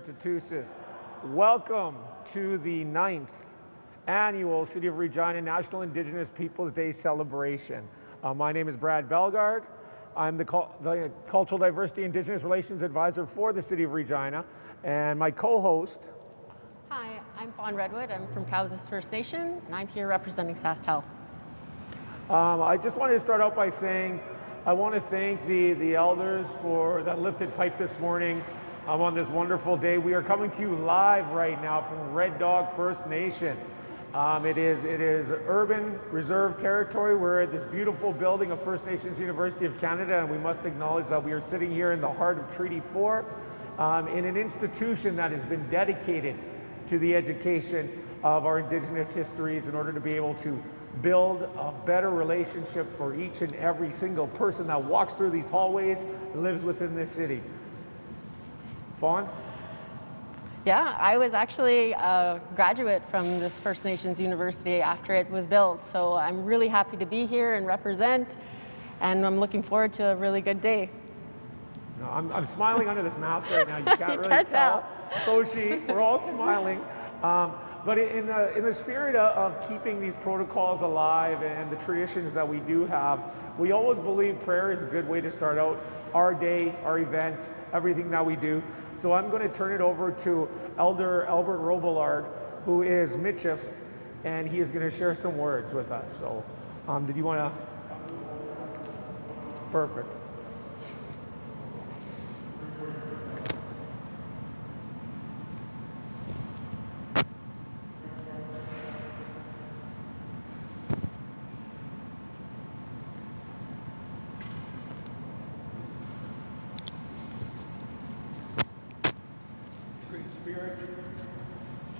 Tatusis. Welcome to the 9th annual City of Regina National Indigenous Peoples Day celebration. My name is Brad Bellegarde. I'm the Cultural Diversity Indigenous Relations Advisor for the City of Regina, and my co-host. Hi, I'm Fawn Redwood. I'm from Cowessess First Nation, and I'm here representing SaskTel. I just wanted to start out by saying I want to thank the elders for that lifted pipe this morning on this wonderful day. We are coming to you live right now from Red Dog First Nation. It is urban reserve territory. We're at this beautiful building of First Nations University of Canada, and we must acknowledge that we are sitting here in the heart of Treaty 4 in an institution that has been dedicated to the education of our Indigenous histories in order to be able to build a better relationship for each and every single person that walks through these hallways and lives within this city. Fawn? Yeah, I was actually a graduate from this First Nations University after it was built, so I'm really happy to be here and represent, and I'm looking forward to a really good day. No, I'm smiling under this mask right now. You can't really tell. So we're all smiling. But in the spirit of keeping these protocols alive and the traditions that we do have, we always believe prayer is a good way to start out our day, our events, everything that we do. So I'm going to turn it over to Elder Albert Robillard, who is Michif, and he is going to share some words with us. So did you want to? Perfect.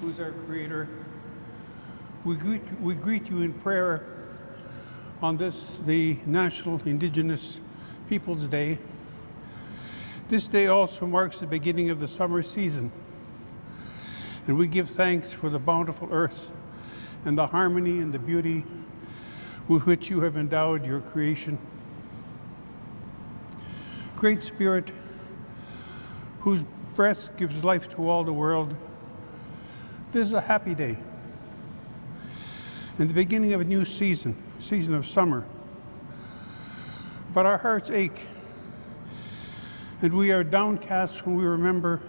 Who's our Creator. We greet you in prayer on this, the National Indigenous Peoples Day. This day also marks the beginning of the summer season, and we give thanks for the bountiful earth and the harmony and the beauty with which you have endowed your creation. Great Spirit, whose breath gives life to all the world, this is a happy day and the beginning of a new season of summer. But our hearts ache, and we are downcast when we remember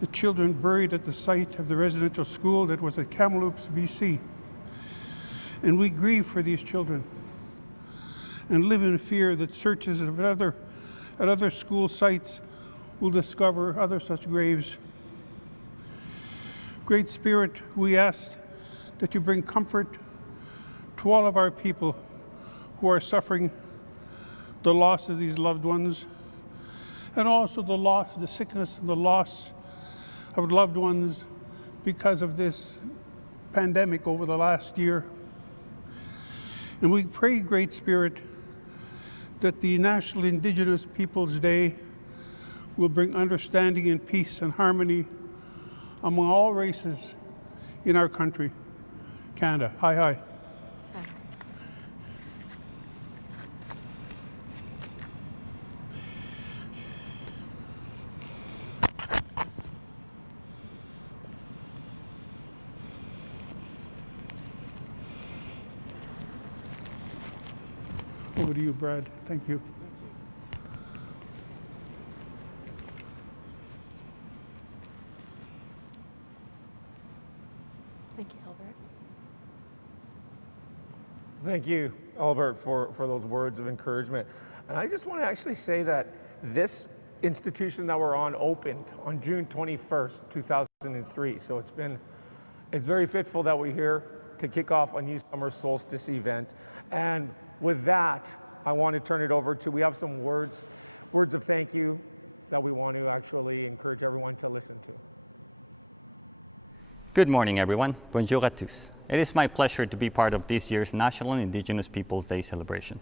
the children buried at the site of the residential school that was at Kamloops, BC. And we grieve for these children and live in fear that searches at other school sites will discover other such graves. Great Spirit, we ask that you bring comfort to all of our people who are suffering the loss of these loved ones, and also the sickness and the loss of loved ones because of this pandemic over the last year. And we pray, Great Spirit, that the National Indigenous Peoples Day will bring understanding and peace and harmony among all races in our country, Canada. Hi, hi. Over to you, Brad. Thank you. Thank you, Albert. Thank you, Albert, for those words of encouragement. And I just want to actually say that this institution that we're on opened on June 21st, 2003. So it's very fitful that we're here to kick off a new summer solstice event. And with that, I want to turn it over to, we have some words of thank you that we want to actually encourage everyone to listen to. Good morning, everyone. Bonjour à tous. It is my pleasure to be part of this year's National Indigenous Peoples Day celebration.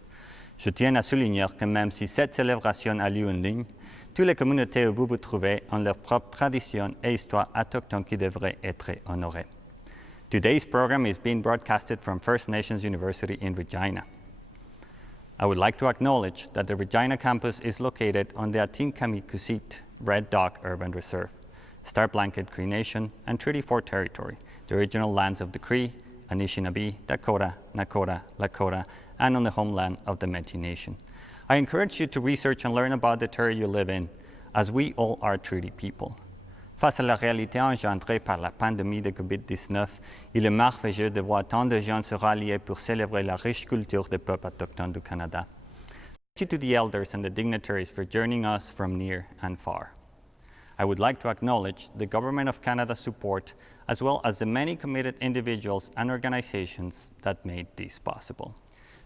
Je tiens à souligner que même si cette célébration a lieu en ligne, toutes les communautés où vous vous trouvez ont leurs propres traditions et histoires autochtones qui devraient être honorées. Today's program is being broadcasted from First Nations University in Regina. I would like to acknowledge that the Regina campus is located on the Atikamekw Red Dog Urban Reserve, Star Blanket Cree Nation, and Treaty 4 territory, the original lands of the Cree, Anishinaabe, Dakota, Nakota, Lakota, and on the homeland of the Métis Nation. I encourage you to research and learn about the territory you live in, as we all are treaty people. Face à la réalité engendrée par la pandémie de COVID-19, il est merveilleux de voir tant de gens se rallier pour célébrer la riche culture des peuples autochtones du Canada. Thank you to the elders and the dignitaries for joining us from near and far. I would like to acknowledge the Government of Canada's support, as well as the many committed individuals and organizations that made this possible.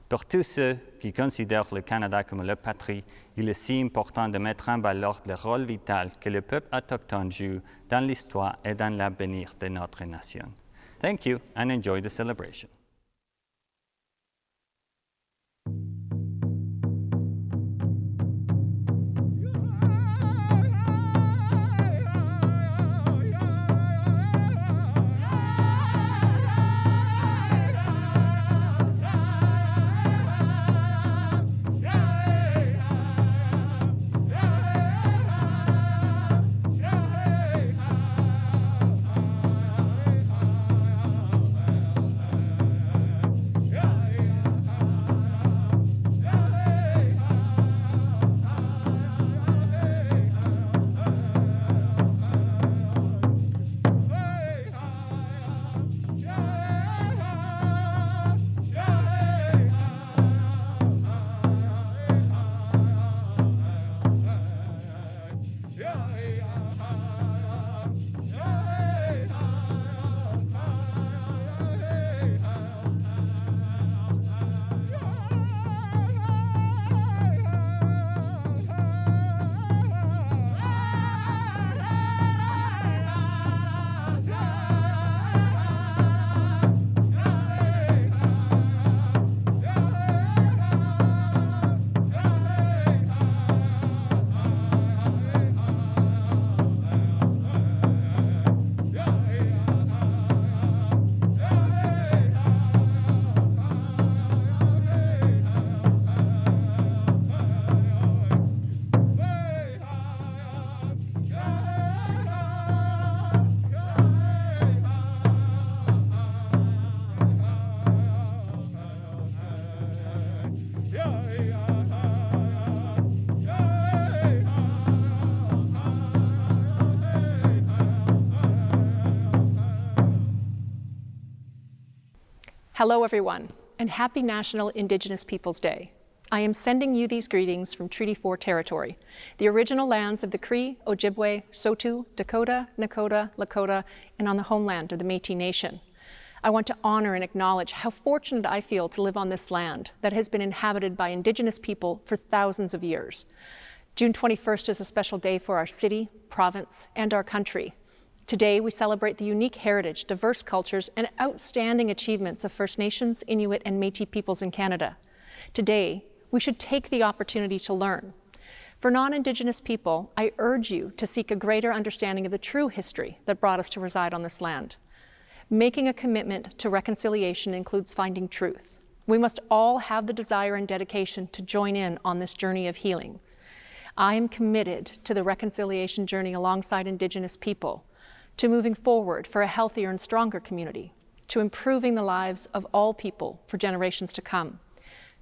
Pour tous ceux qui considèrent le Canada comme leur patrie, il est si important de mettre en valeur le rôle vital que le peuple autochtone joue dans l'histoire et dans l'avenir de notre nation. Thank you and enjoy the celebration. Hello everyone, and happy National Indigenous Peoples Day. I am sending you these greetings from Treaty 4 territory, the original lands of the Cree, Ojibwe, Saulteaux, Dakota, Nakota, Lakota, and on the homeland of the Métis Nation. I want to honor and acknowledge how fortunate I feel to live on this land that has been inhabited by Indigenous people for thousands of years. June 21st is a special day for our city, province, and our country. Today, we celebrate the unique heritage, diverse cultures, and outstanding achievements of First Nations, Inuit, and Métis peoples in Canada. Today, we should take the opportunity to learn. For non-Indigenous people, I urge you to seek a greater understanding of the true history that brought us to reside on this land. Making a commitment to reconciliation includes finding truth. We must all have the desire and dedication to join in on this journey of healing. I am committed to the reconciliation journey alongside Indigenous people, to moving forward for a healthier and stronger community, to improving the lives of all people for generations to come,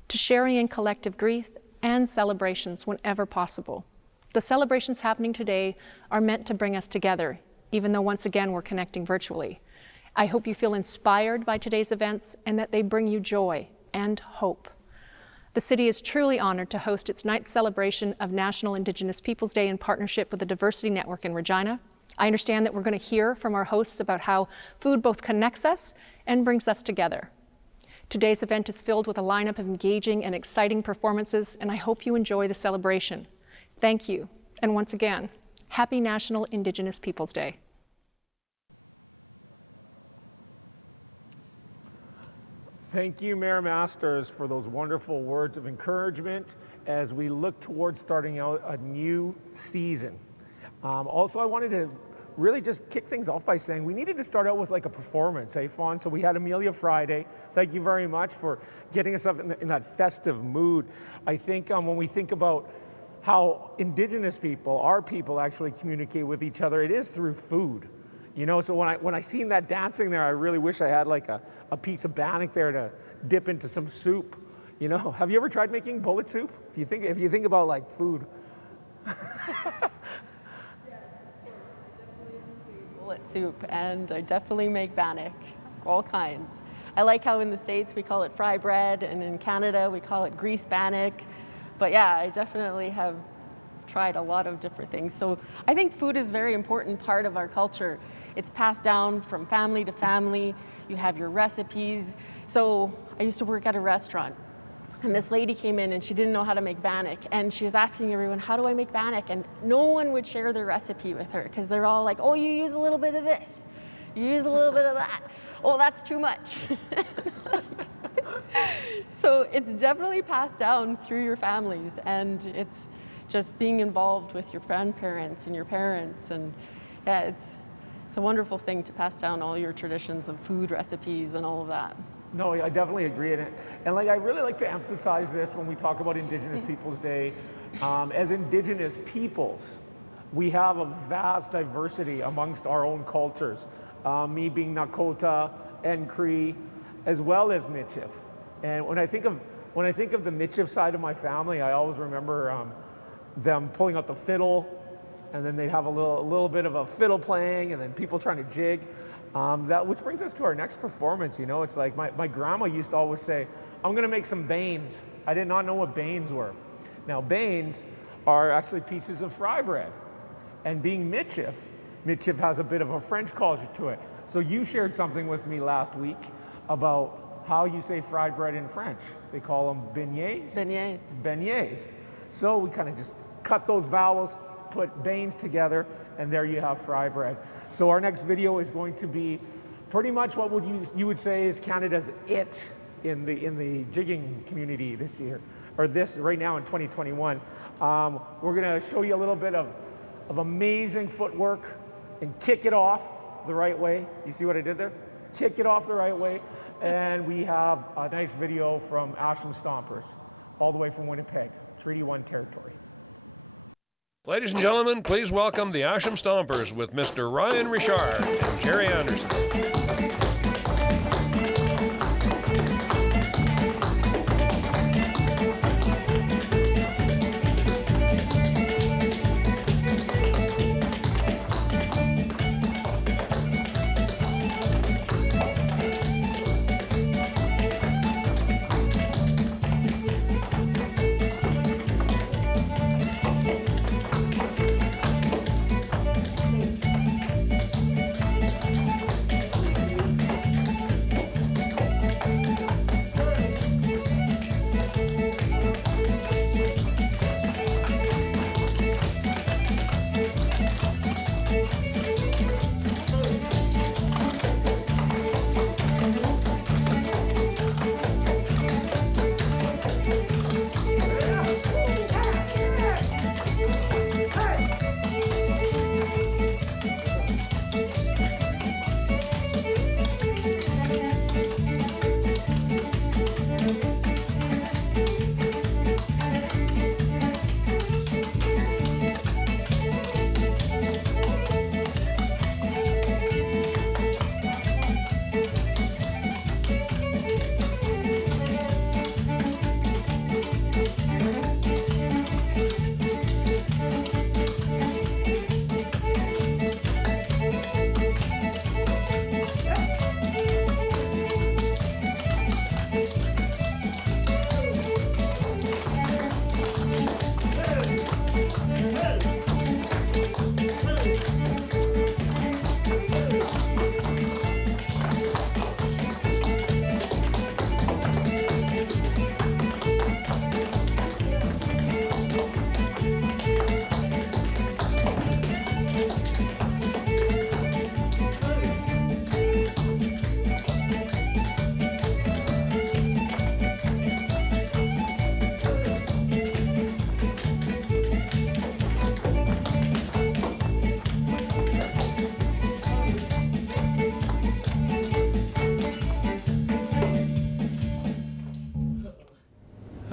to sharing in collective grief and celebrations whenever possible. The celebrations happening today are meant to bring us together, even though once again we're connecting virtually. I hope you feel inspired by today's events and that they bring you joy and hope. The city is truly honored to host its 9th celebration of National Indigenous Peoples Day in partnership with the Diversity Network in Regina. I understand that we're going to hear from our hosts about how food both connects us and brings us together. Today's event is filled with a lineup of engaging and exciting performances, and I hope you enjoy the celebration. Thank you, and once again, happy National Indigenous Peoples Day. Thank you, Mayor Masters, for those wonderful words of encouragement as we look towards starting out a new season. Also, I wanted to really just kick things off by saying we needed to start out with like a performance, eh, Fawn? So we had Amelia Friday. Thank you very much for getting us up in that festive mood. I think when we think about how Indigenous people, our people, actually communicate with each other. It is through food. You know, so when I seen that dancing there, I really wish I had like a piece of bannock there to dip into some soup. You know, have you ever tried making bullet soup? If you think about like food. Bullet soup, and I definitely make bannock, all kinds. I like how in the States we call it fry bread, and in Canada we call it grease bannock. But yeah, I definitely have tried a lot of different things. So I think food is a very important part of our culture. It's passed down from family to family. You have your recipes. So I used to work at a restaurant, and this lady came in and she didn't know how to make bannock, and she was asking everyone, how do I make bannock? And no one would share their recipe with her because they're all like, oh, you use a little bit of this, you use a little bit of that. Oh, that's too much. So it's definitely passed down through your families, and it's just being involved with your grandparents and your parents, and yeah, it's a wonderful thing to pass down all your traditions of food recipes and all of that. No, I definitely agree. And like, I really like to emphasize this when we talk about Indigenous Peoples Day. As Indigenous peoples, we have a vast diversity amongst our own cultures. Me being Nakota and Cree, as well as Michif. And when I think of the Michif side of my family, I always remember them pulling out the fiddle, and then they'd have a little bit of a fiddle playing, and then people trying to jig. Which brings us to our next performance. You know, it's like my grandma used to always say, I'm gonna make some bains. I did not know what bains were. Now, bains are actually pieces of fry bread. And being Michif has a bit of a French culture to it. So you shared something with me last week about how you say fried bread in French. They call them beignets. Beignets. Beignets. So we kind of just cut those vowels, put bains together, and there you have fry bread. So our next video is going to be pretty much what you would say is Canada's it in the jigging community this year, or this right now in 2021. We're going to show you a little bit of amazing footwork and kick it off the right way. You see what I did there? Kick it off the right way. And we have a nice video from Asham Stompers, all the way from Winnipeg, Treaty 1 territory. Ladies and gentlemen, please welcome the Asham Stompers with Mr. Ryan Richard and Jerry Anderson.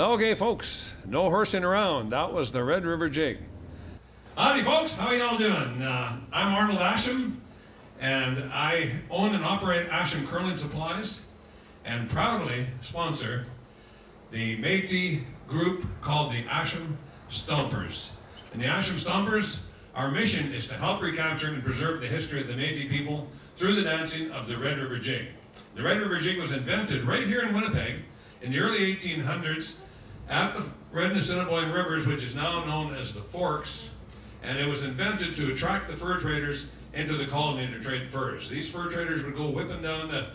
Okay, folks, no horsing around. That was the Red River Jig. Howdy, folks. How y'all doing? I'm Arnold Asham, and I own and operate Asham Curling Supplies, and proudly sponsor the Métis group called the Asham Stompers. And the Asham Stompers, our mission is to help recapture and preserve the history of the Métis people through the dancing of the Red River Jig. The Red River Jig was invented right here in Winnipeg in the early 1800s at the Red and Assiniboine Rivers, which is now known as the Forks, and it was invented to attract the fur traders into the colony to trade furs. These fur traders would go whipping down the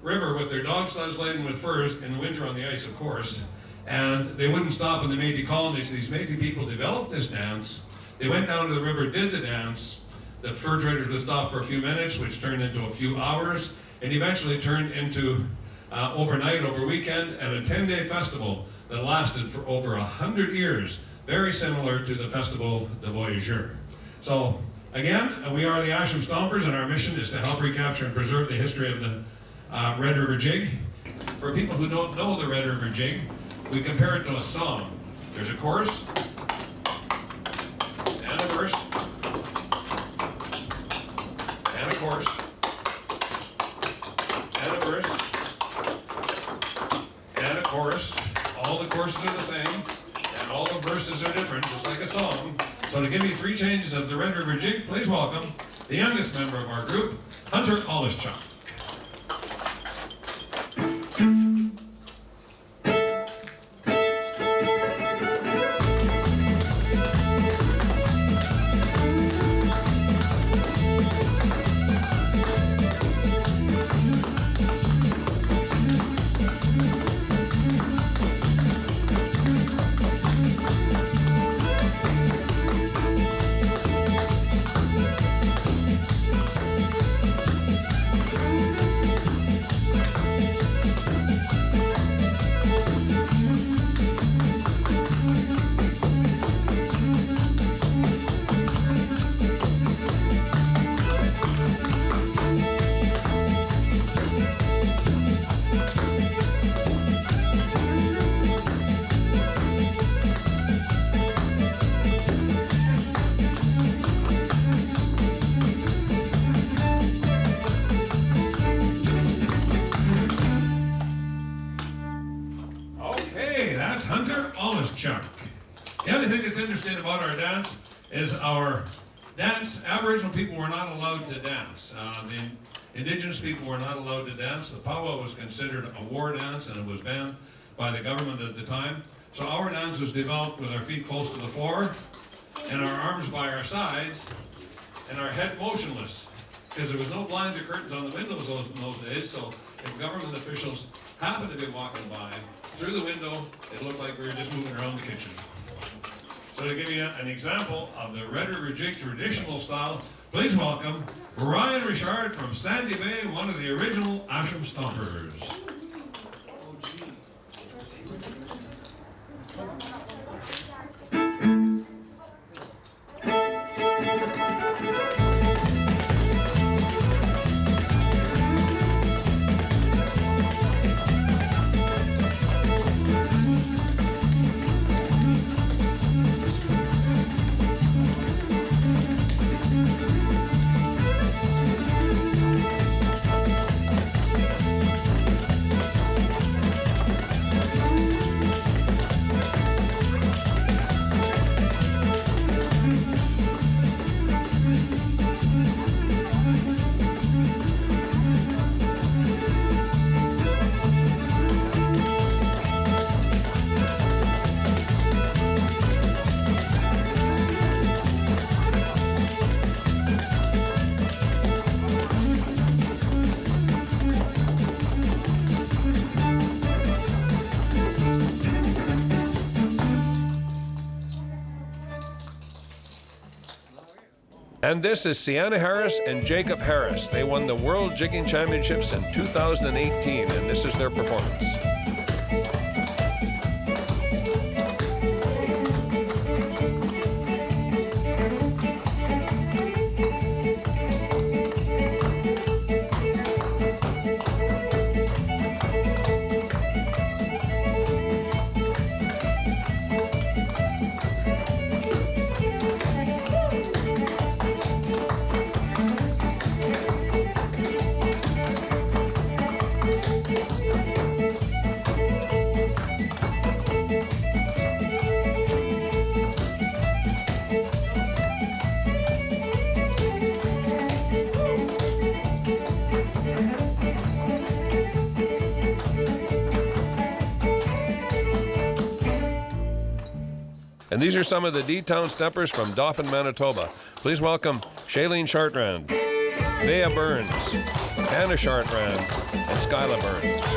river with their dog sleds laden with furs in the winter on the ice, of course, and they wouldn't stop in the Métis colonies. These Métis people developed this dance. They went down to the river, did the dance. The fur traders would stop for a few minutes, which turned into a few hours, and eventually turned into overnight, over weekend, and a 10-day festival that lasted for over 100 years, very similar to the Festival de Voyageurs. So again, we are the Asham Stompers, and our mission is to help recapture and preserve the history of the Red River Jig. For people who don't know the Red River Jig, we compare it to a song. There's a chorus and a verse and a chorus and a verse and a chorus. All the choruses are the same, and all the verses are different, just like a song. So to give you 3 changes of the Red River Jig, please welcome the youngest member of our group, Hunter Olischuk. The other thing that's interesting about our dance is our dance. Aboriginal people were not allowed to dance. The Indigenous people were not allowed to dance. The powwow was considered a war dance, and it was banned by the government at the time. So our dance was developed with our feet close to the floor and our arms by our sides and our head motionless, because there was no blinds or curtains on the windows in those days. So if government officials happened to be walking by through the window, it looked like we were just moving around the kitchen. So to give you an example of the Red River Jig traditional style, please welcome Ryan Richard from Sandy Bay, one of the original Asham Stompers. And this is Sienna Harris and Jacob Harris. They won the World Jigging Championships in 2018, and this is their performance. And these are some of the D-Town steppers from Dauphin, Manitoba. Please welcome Shailene Chartrand, Bea Burns, Anna Chartrand, and Skyla Burns.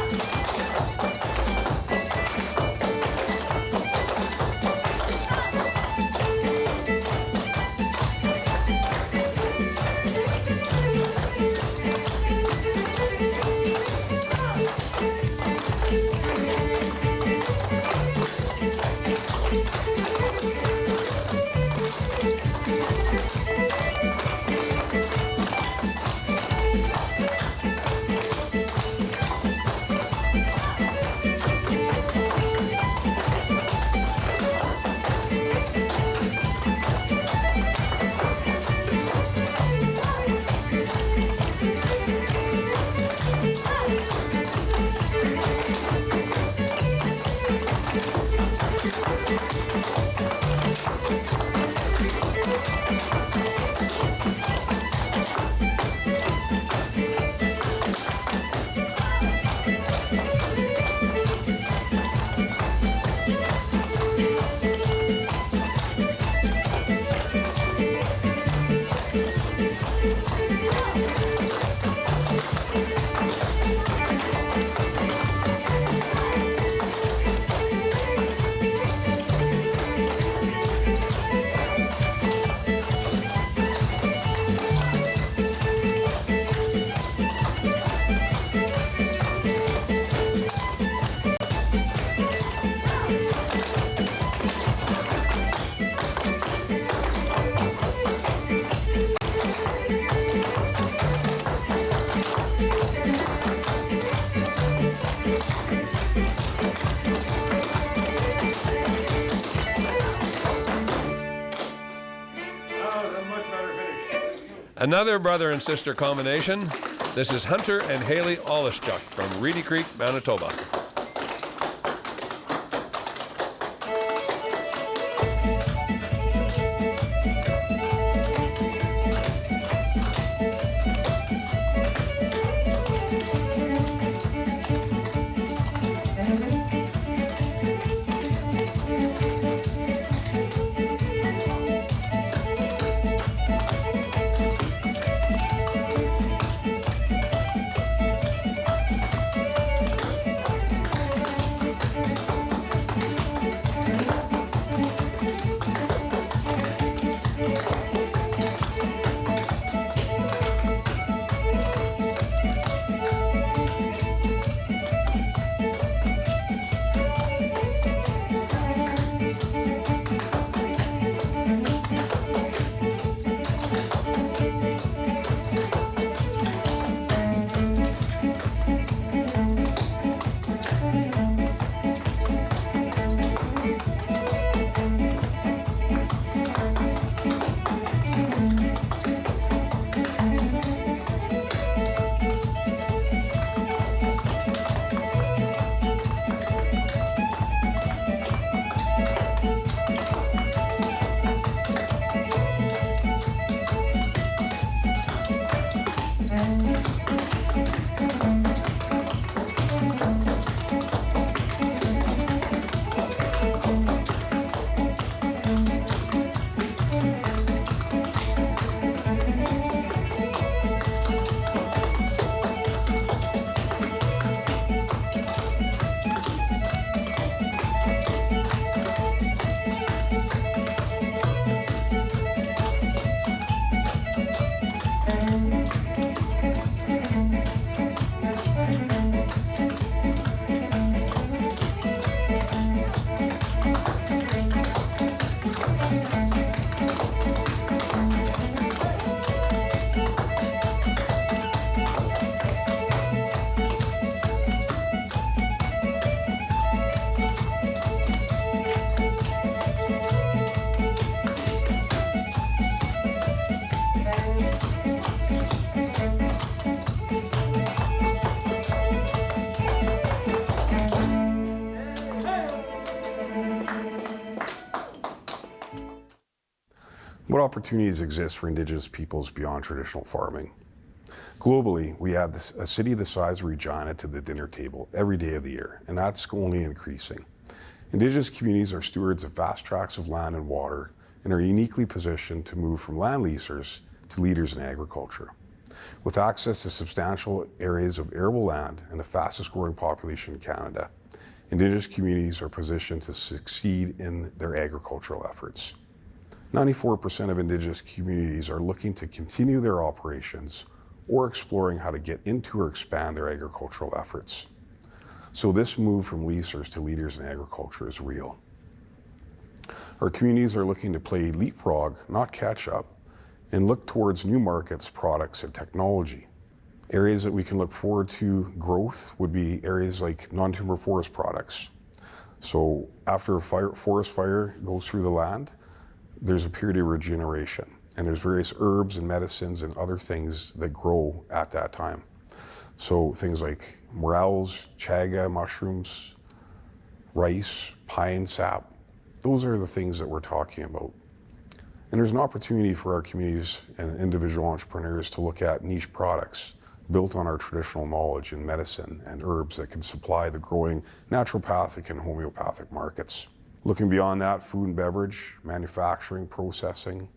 Another brother and sister combination. This is Hunter and Haley Olischuk from Reedy Creek, Manitoba. What opportunities exist for Indigenous peoples beyond traditional farming? Globally, we add a city the size of Regina to the dinner table every day of the year, and that's only increasing. Indigenous communities are stewards of vast tracts of land and water and are uniquely positioned to move from land leasers to leaders in agriculture. With access to substantial areas of arable land and the fastest growing population in Canada, Indigenous communities are positioned to succeed in their agricultural efforts. 94% of Indigenous communities are looking to continue their operations or exploring how to get into or expand their agricultural efforts. So this move from leasers to leaders in agriculture is real. Our communities are looking to play leapfrog, not catch up, and look towards new markets, products, and technology. Areas that we can look forward to growth would be areas like non-timber forest products. So after a forest fire goes through the land, there's a period of regeneration, and there's various herbs and medicines and other things that grow at that time. So things like morels, chaga mushrooms, rice, pine sap, those are the things that we're talking about. And there's an opportunity for our communities and individual entrepreneurs to look at niche products built on our traditional knowledge in medicine and herbs that can supply the growing naturopathic and homeopathic markets. Looking beyond that, food and beverage, manufacturing, processing,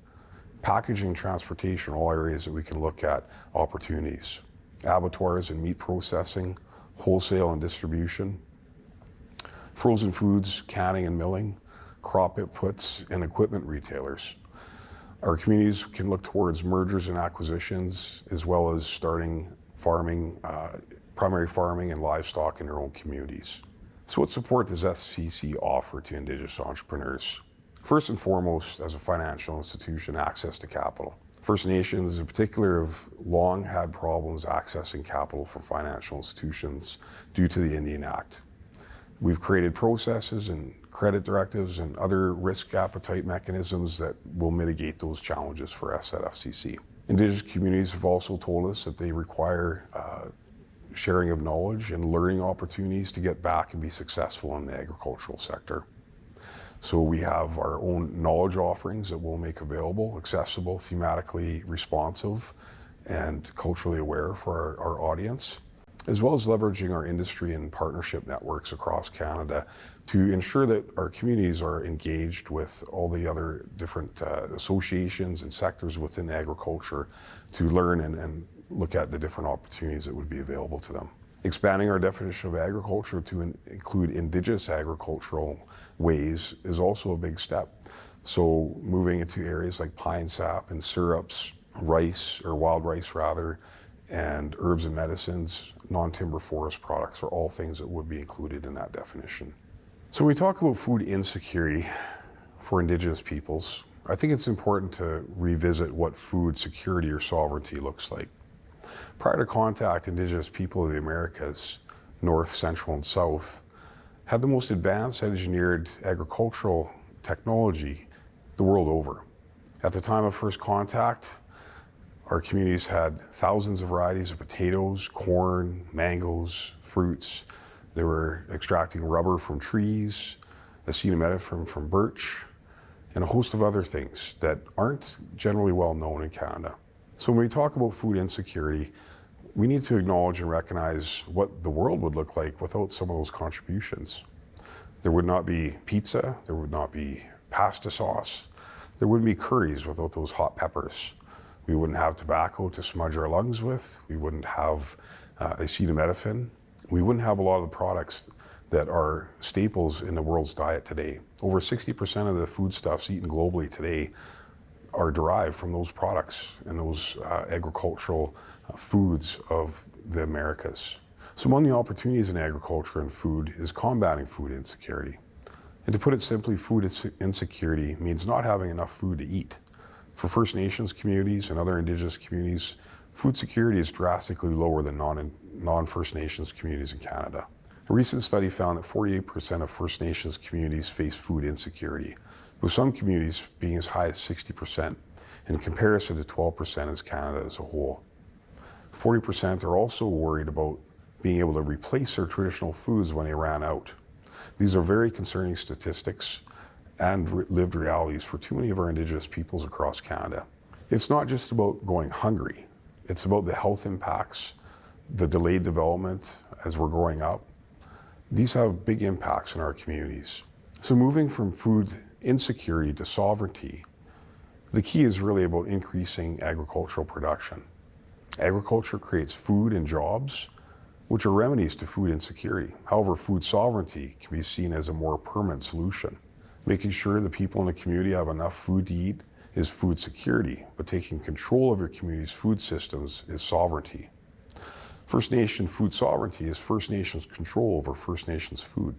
packaging, transportation, all areas that we can look at opportunities. Abattoirs and meat processing, wholesale and distribution, frozen foods, canning and milling, crop inputs, and equipment retailers. Our communities can look towards mergers and acquisitions, as well as starting farming, primary farming and livestock in their own communities. So what support does FCC offer to Indigenous entrepreneurs? First and foremost, as a financial institution, access to capital. First Nations in particular have long had problems accessing capital for financial institutions due to the Indian Act. We've created processes and credit directives and other risk appetite mechanisms that will mitigate those challenges for us at FCC. Indigenous communities have also told us that they require sharing of knowledge and learning opportunities to get back and be successful in the agricultural sector. So we have our own knowledge offerings that we'll make available, accessible, thematically responsive, and culturally aware for our audience, as well as leveraging our industry and partnership networks across Canada to ensure that our communities are engaged with all the other different associations and sectors within agriculture to learn and look at the different opportunities that would be available to them. Expanding our definition of agriculture to include Indigenous agricultural ways is also a big step. So moving into areas like pine sap and syrups, rice, or wild rice rather, and herbs and medicines, non-timber forest products are all things that would be included in that definition. So when we talk about food insecurity for Indigenous peoples, I think it's important to revisit what food security or sovereignty looks like. Prior to contact, Indigenous people of the Americas, North, Central, and South, had the most advanced engineered agricultural technology the world over. At the time of first contact, our communities had thousands of varieties of potatoes, corn, mangoes, fruits. They were extracting rubber from trees, acetaminophen from birch, and a host of other things that aren't generally well known in Canada. So when we talk about food insecurity, we need to acknowledge and recognize what the world would look like without some of those contributions. There would not be pizza, there would not be pasta sauce, there wouldn't be curries without those hot peppers. We wouldn't have tobacco to smudge our lungs with, we wouldn't have acetaminophen, we wouldn't have a lot of the products that are staples in the world's diet today. Over 60% of the foodstuffs eaten globally today are derived from those products and those agricultural foods of the Americas. So among the opportunities in agriculture and food is combating food insecurity. And to put it simply, food insecurity means not having enough food to eat. For First Nations communities and other Indigenous communities, food security is drastically lower than non-First Nations communities in Canada. A recent study found that 48% of First Nations communities face food insecurity, with some communities being as high as 60%, in comparison to 12% as Canada as a whole. 40% are also worried about being able to replace their traditional foods when they ran out. These are very concerning statistics and lived realities for too many of our Indigenous peoples across Canada. It's not just about going hungry, it's about the health impacts, the delayed development as we're growing up. These have big impacts in our communities. So moving from food insecurity to sovereignty, the key is really about increasing agricultural production. Agriculture creates food and jobs, which are remedies to food insecurity. However, food sovereignty can be seen as a more permanent solution. Making sure the people in the community have enough food to eat is food security, but taking control of your community's food systems is sovereignty. First Nation food sovereignty is First Nations control over First Nations food.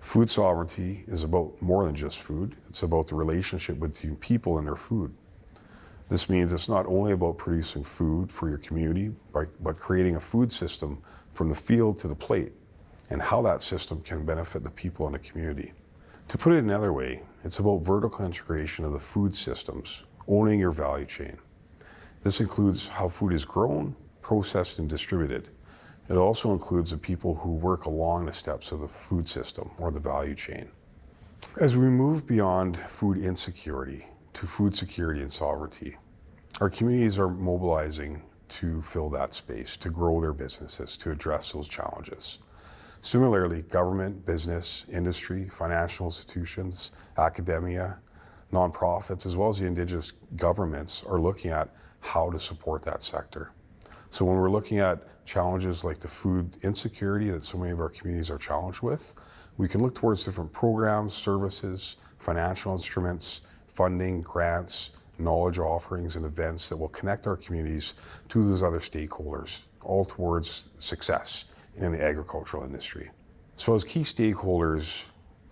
Food sovereignty is about more than just food. It's about the relationship between people and their food. This means it's not only about producing food for your community, but creating a food system from the field to the plate, and how that system can benefit the people in the community. To put it another way, it's about vertical integration of the food systems, owning your value chain. This includes how food is grown, processed, and distributed. It also includes the people who work along the steps of the food system or the value chain. As we move beyond food insecurity to food security and sovereignty, our communities are mobilizing to fill that space, to grow their businesses, to address those challenges. Similarly, government, business, industry, financial institutions, academia, nonprofits, as well as the Indigenous governments are looking at how to support that sector. So when we're looking at challenges like the food insecurity that so many of our communities are challenged with, we can look towards different programs, services, financial instruments, funding, grants, knowledge offerings, and events that will connect our communities to those other stakeholders, all towards success in the agricultural industry. So as key stakeholders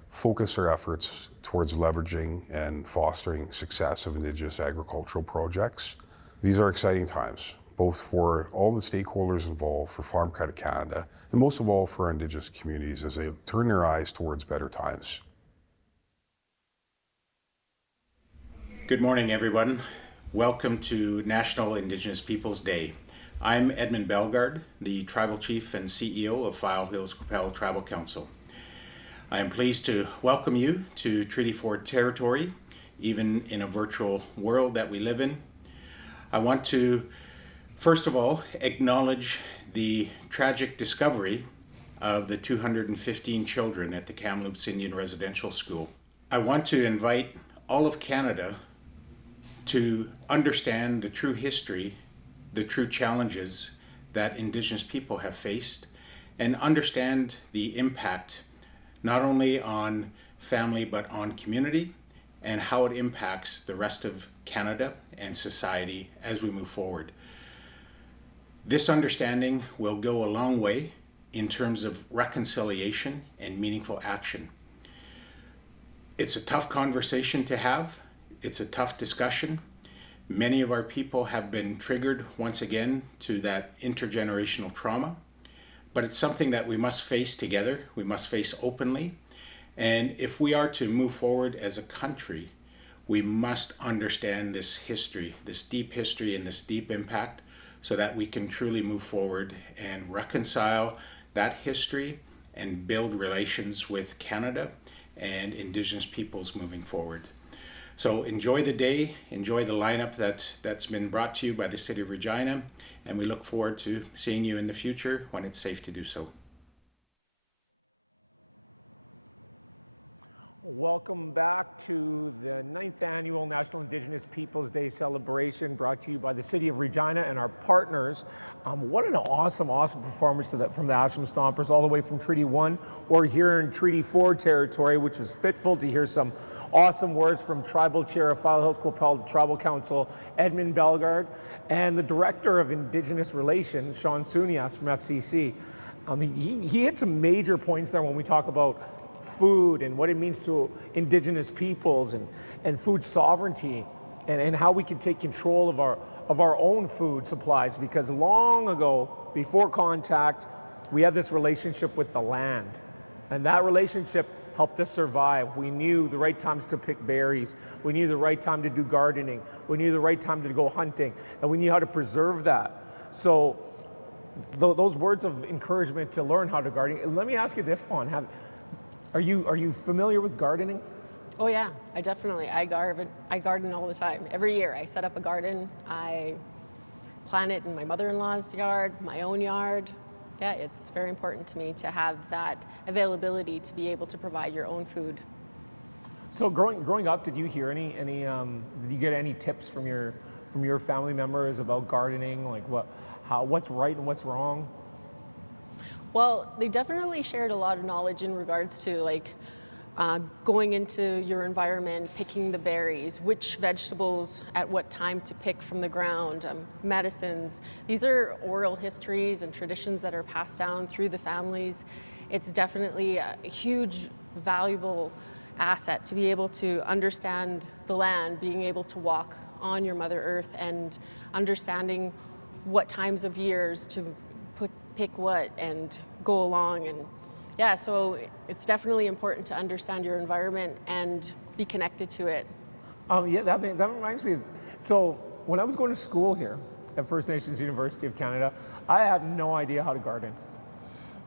focus their efforts towards leveraging and fostering success of Indigenous agricultural projects, these are exciting times, both for all the stakeholders involved, for Farm Credit Canada, and most of all for our Indigenous communities as they turn their eyes towards better times. Good morning, everyone. Welcome to National Indigenous Peoples Day. I'm Edmund Bellegarde, the Tribal Chief and CEO of File Hills Qu'Appelle Tribal Council. I am pleased to welcome you to Treaty 4 territory, even in a virtual world that we live in. I want to, first of all, acknowledge the tragic discovery of the 215 children at the Kamloops Indian Residential School. I want to invite all of Canada to understand the true history, the true challenges that Indigenous people have faced, and understand the impact not only on family but on community, and how it impacts the rest of Canada and society as we move forward. This understanding will go a long way in terms of reconciliation and meaningful action. It's a tough conversation to have. It's a tough discussion. Many of our people have been triggered once again to that intergenerational trauma, but it's something that we must face together, we must face openly, and if we are to move forward as a country, we must understand this history, this deep history and this deep impact, so that we can truly move forward and reconcile that history and build relations with Canada and Indigenous peoples moving forward. So enjoy the day, enjoy the lineup that's been brought to you by the City of Regina, and we look forward to seeing you in the future when it's safe to do so. Welcome back to the 9th Annual National Indigenous Peoples Day celebration, brought to you by the City of Regina and our partners. What an awesome performance from the Asham Stompers, all the way from Treaty 1 or here in Treaty 4 territory, which was fitful to hear some awesome words from Tribal Chair of File Hills Qu'Appelle Tribal Council, Edmund Bellegarde, and the Director of Indigenous Relations, Sean Sunias from FCC. He hit some major points there when we talk about food and what it means to Indigenous peoples and food sovereignty and how we can take control of our own food supplies, because long ago, before contact, we had this relationship with the land, and that relationship helped us survive. We knew the right times to pick berries, we knew the right time to do gardening, we knew the right time to go hunting, and we knew how to preserve that. So those words of encouragement to learn how to garden. Let me ask you this, Fawn. Are you familiar with gardening? Oh yeah, I garden all the time. Every year I set up a garden. I plant it in my mother-in-law's yard, my own yard. Yeah, it's very important to me to have that availability to be able to provide your own food. So growing up, did you hear did you get any tips from your family members about gardening, like what's right and what's wrong? Well, they definitely shared a lot of knowledge in regards to like going into your environment, picking the berries, which vegetables at what time to pick from the ground, medicines. These are oral histories and traditions that are passed down through the families. It's definitely a huge, valuable asset to be able to understand the land, being able to walk on your Mother Earth and understanding what times of years to pick what and go along. And yeah, so it's definitely important to understand your environment and be connected to it. Yeah, that reminds me. So when I was going to school here at First Nations University of Canada, I had no idea how to garden.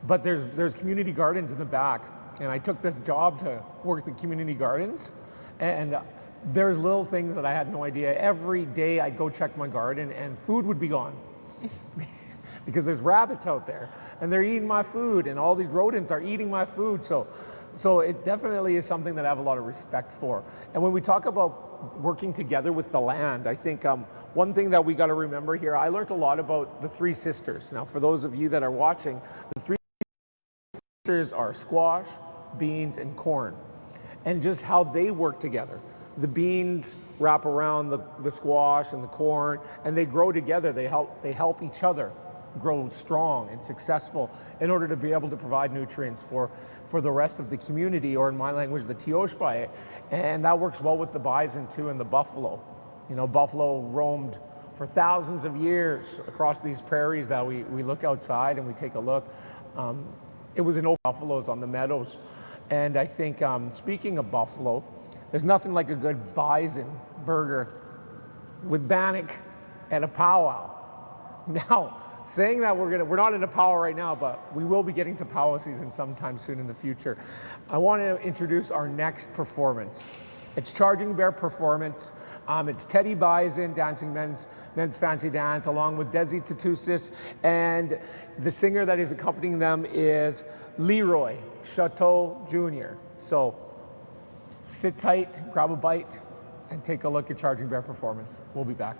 But there's community gardens in the back, and I took this job to work the community gardens, and there's little things that I had no idea. Every day I'd go check my garden, and food would be gone because there's rabbits out there. And they're eating my food, and all these rodents are eating my food. So it definitely is something that I have a lot of respect for. And when we talk about working together with the land, I think one thing that we got to remember here, I learned a lot about the three sisters. Now, for those of you that are watching, the three sisters are squash, beans, and corn, and just how they work together. The beans wrap around the squash and the corn, and they grow together. They help each other grow strong and successful in order to be able to provide nutrients for the rest of the community, or in my language, the Tioshbai. And that works well with the bison too, and the buffalo. You know, buffalo roamed for thousands of years across these prairies that we look outside and we take a look. It was no buffaloes on the meadows. And I think, speaking of buffalo, there's nothing like a good bison burger with bannock and a powwow. Now, saying that we're not at a powwow right now, but we will be getting to powwow season sometime soon in the future. I want to introduce our next performance. It's Charging Bear Performance. It's Teddy Bison dancing men's fancy dance along with Desi Tatusis, and the singer that is accompanying them is Leroy Chateau Jr. So sit tight, grab a bite, and take a look at Charging Bear Performance. We'll be back.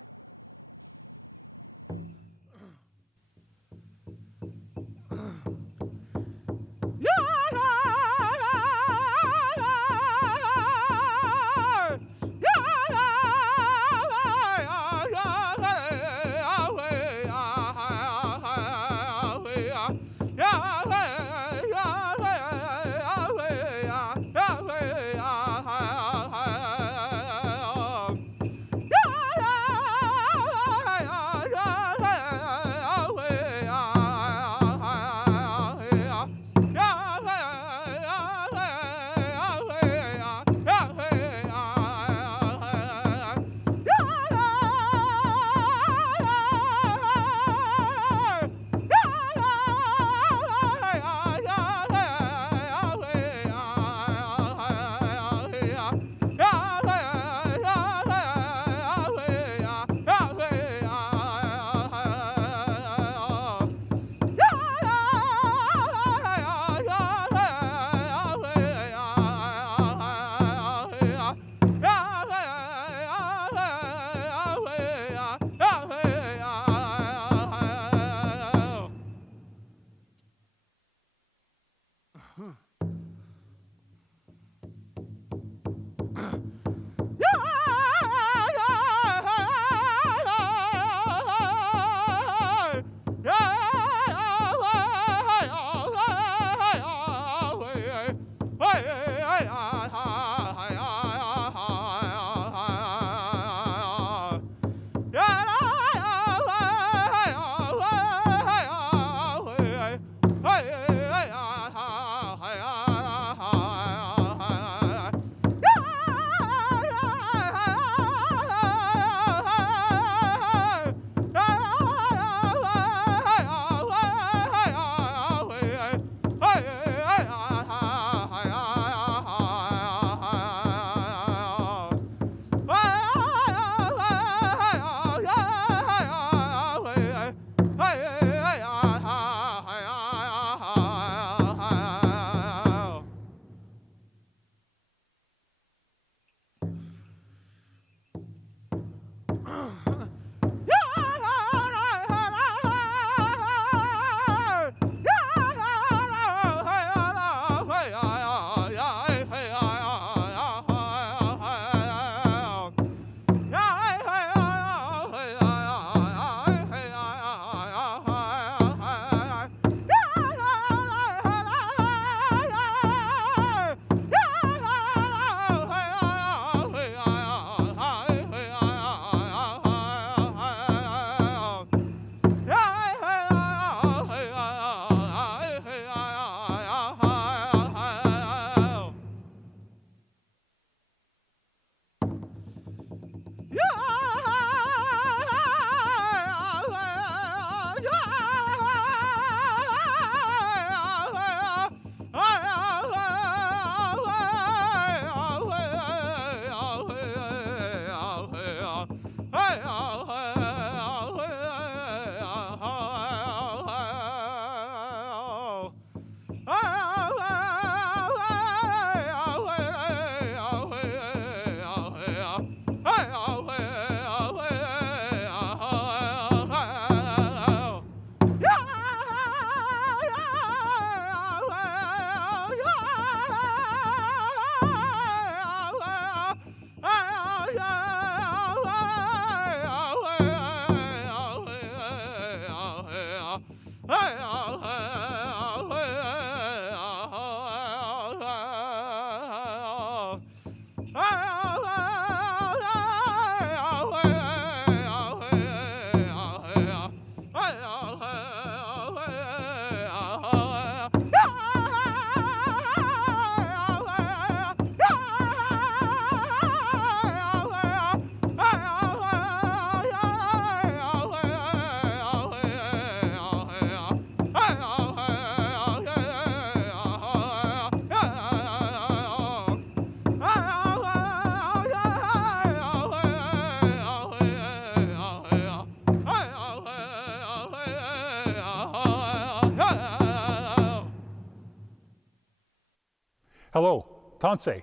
Hello, Tanse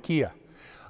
Kia.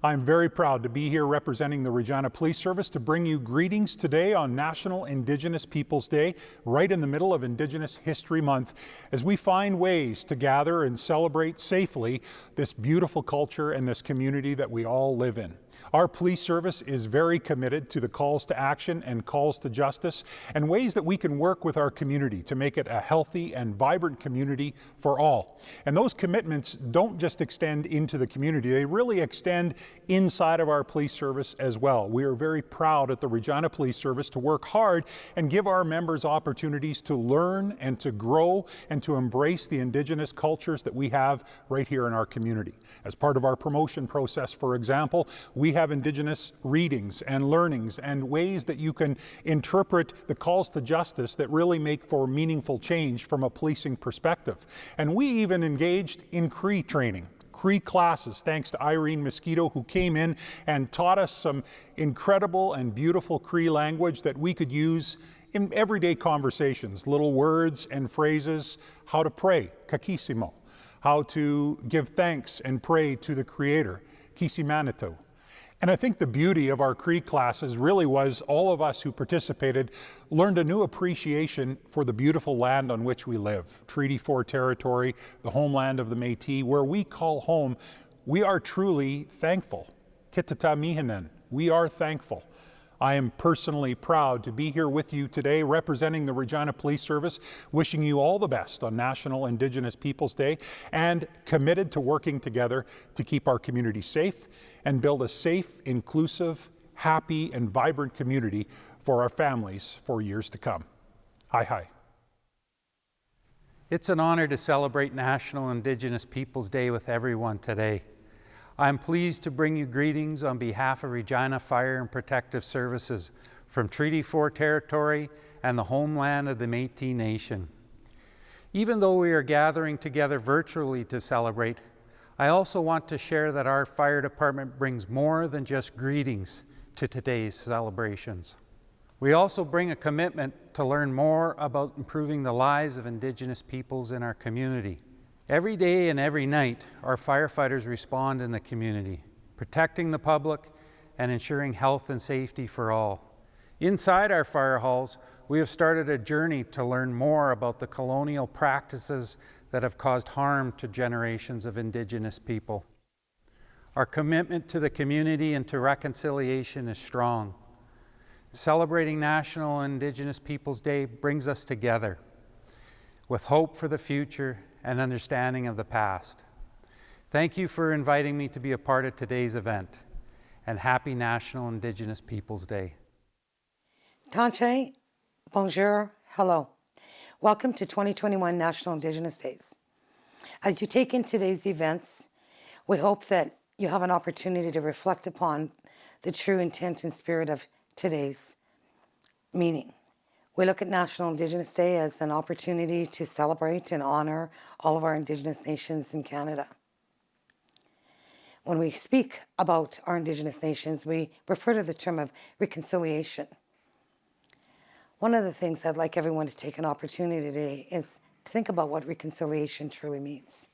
I'm very proud to be here representing the Regina Police Service to bring you greetings today on National Indigenous Peoples Day, right in the middle of Indigenous History Month, as we find ways to gather and celebrate safely this beautiful culture and this community that we all live in. Our police service is very committed to the calls to action and calls to justice and ways that we can work with our community to make it a healthy and vibrant community for all. And those commitments don't just extend into the community, they really extend inside of our police service as well. We are very proud at the Regina Police Service to work hard and give our members opportunities to learn and to grow and to embrace the Indigenous cultures that we have right here in our community. As part of our promotion process, for example, we have Indigenous readings and learnings and ways that you can interpret the calls to justice that really make for meaningful change from a policing perspective. And we even engaged in Cree training. Cree classes, thanks to Irene Mosquito, who came in and taught us some incredible and beautiful Cree language that we could use in everyday conversations, little words and phrases, how to pray, kakisimo, how to give thanks and pray to the Creator, kisimanito. And I think the beauty of our Cree classes really was all of us who participated learned a new appreciation for the beautiful land on which we live. Treaty 4 territory, the homeland of the Métis, where we call home. We are truly thankful. Kitata Mihinen, we are thankful. I am personally proud to be here with you today representing the Regina Police Service, wishing you all the best on National Indigenous Peoples Day and committed to working together to keep our community safe and build a safe, inclusive, happy, and vibrant community for our families for years to come. Hi, hi. It's an honor to celebrate National Indigenous Peoples Day with everyone today. I'm pleased to bring you greetings on behalf of Regina Fire and Protective Services from Treaty 4 territory and the homeland of the Métis Nation. Even though we are gathering together virtually to celebrate, I also want to share that our fire department brings more than just greetings to today's celebrations. We also bring a commitment to learn more about improving the lives of Indigenous peoples in our community. Every day and every night, our firefighters respond in the community, protecting the public and ensuring health and safety for all. Inside our fire halls, we have started a journey to learn more about the colonial practices that have caused harm to generations of Indigenous people. Our commitment to the community and to reconciliation is strong. Celebrating National Indigenous Peoples Day brings us together with hope for the future and understanding of the past. Thank you for inviting me to be a part of today's event, and happy National Indigenous Peoples Day. Tanche, bonjour, hello. Welcome to 2021 National Indigenous Days. As you take in today's events, we hope that you have an opportunity to reflect upon the true intent and spirit of today's meaning. We look at National Indigenous Day as an opportunity to celebrate and honor all of our Indigenous nations in Canada. When we speak about our Indigenous nations, we refer to the term of reconciliation. One of the things I'd like everyone to take an opportunity today is to think about what reconciliation truly means.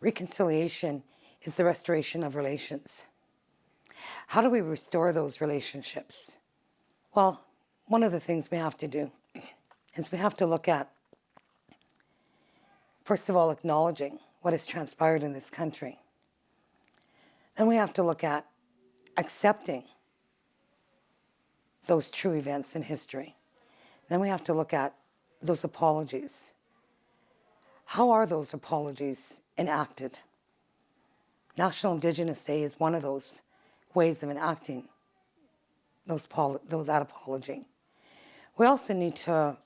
Reconciliation is the restoration of relations. How do we restore those relationships? Well, one of the things we have to do is we have to look at, first of all, acknowledging what has transpired in this country. Then we have to look at accepting those true events in history. Then we have to look at those apologies. How are those apologies enacted? National Indigenous Day is one of those ways of enacting that apology. We also need to